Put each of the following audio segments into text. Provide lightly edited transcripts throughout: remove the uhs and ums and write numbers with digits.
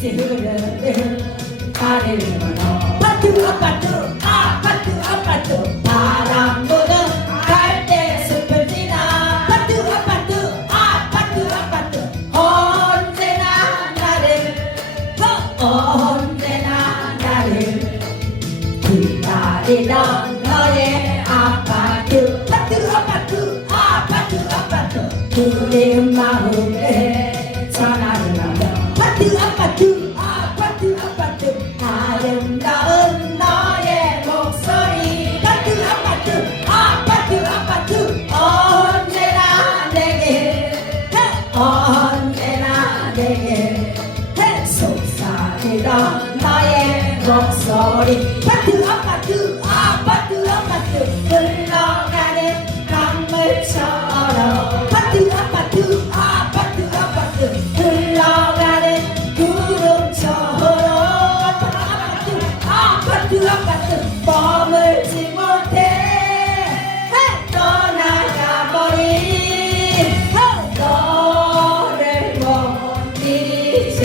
빛이 흐르는 가리는 아파트 아파트 아파트 아파트 바람 부는 갈대 숲을 지나 아파트 아파트 아파트 아파트 언제나 나를 언제나 나를 기다리던 너의 아파트 아파트 아파트 아파트 아파트 그리운 마음에 전화를 하며 아파트 아파트 아파트 아파트 아름다운 너의 목소리 아파트 아파트 아파트 아파트 언제나 내게 언제나 내게 속삭이던 너의 목소리 아파트 아파트 아파트 아파트 흘러가는 강물처럼 아파트 아파트 아파트 아파트 흘러가는 구름처럼 아파트 아파트 아파트 머물지 못해 떠나가버린 너를 못 잊어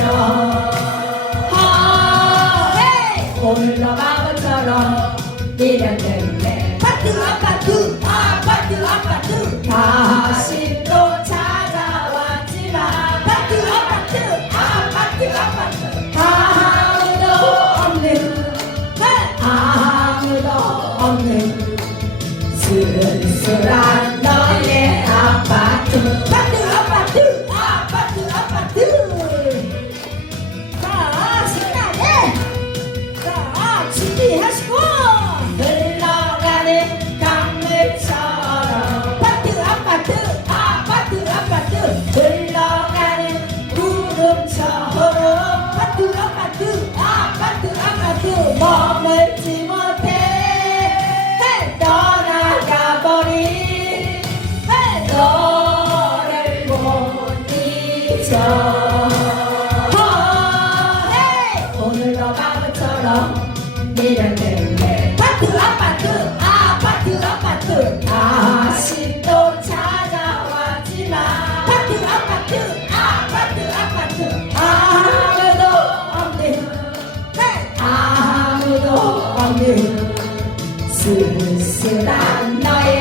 오늘도 바보처럼 미련되는데 아파트 아파트 아파트 아파트 다시 또 찾아왔지만 아파트 아파트 아파트 아파트 아무도 없는 쓸쓸한 너의 아파트 아파트 아파트 아파트 아파트 자 신나게 자 준비하시고 흘러가는 강물처럼 아파트 아파트 아파트 아파트 흘러가는 구름처럼 아파트 아파트 아파트 아파트 머물지 못해 떠나가버린 너를 못 잊어 오늘도 바보처럼 미련되는데 아파트 아파트 아파트 아파트 다시 또 찾아왔지만 아파트 아파트 아파트 아파트 아무도 없는 쓸쓸한 너의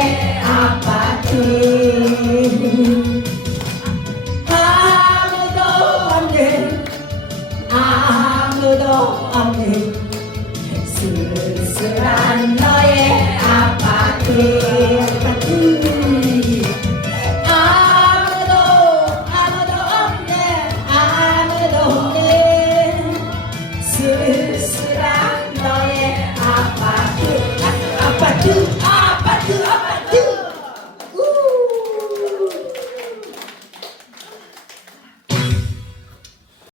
아파트 아무도 없는 쓸쓸한 너의 아파트